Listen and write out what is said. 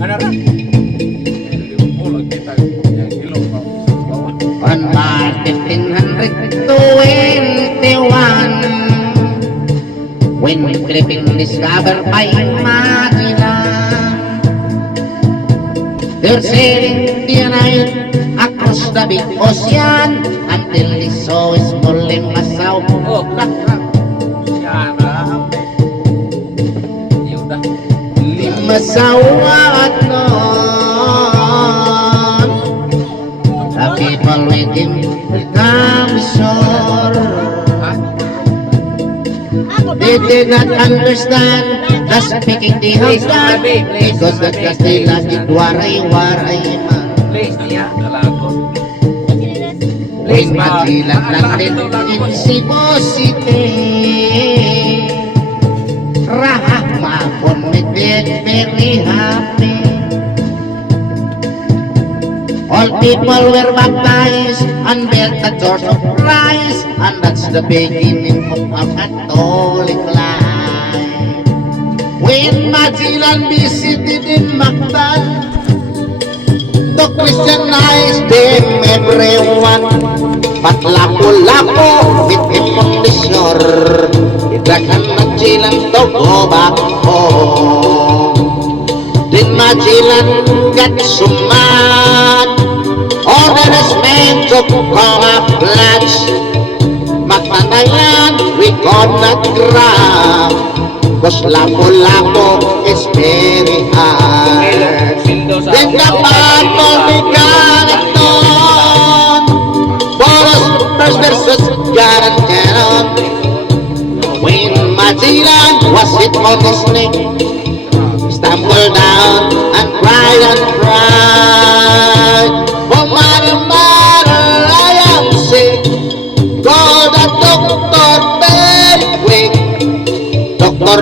Ano ra? Pulang kita yang ilong pa sa bawah. On March 1521, when Philippines discovered by Magellan, they're sailing the night across the big ocean until they saw a small Limasaw. Oh, yan lang. Yaudah. Limasaw at noon, the people with him will come ashore. They did not understand the speaking the husband because the Castilla did waray-waray man. Please niya, nalagot. When Magellan landed in Cebu City, Rahma made it very happy. All people were baptized and built a church of Christ, and that's the beginning of a Catholic life. When Magellan visited in Mactan to Christianize them everyone, but lapo-lapo with him on the shore, it dragged Magellan to go back home. Then Magellan got so mad, ordered his men to come up large. Mactan we could not grab, cause lapo-lapo is very hard. Then the battle began at dawn, Boros versus Garan Canon. When Magellan was hit on his neck, stumbled down and cried and cried. Oh mother, mother, I am sick. Call the doctor very quick. Doctor,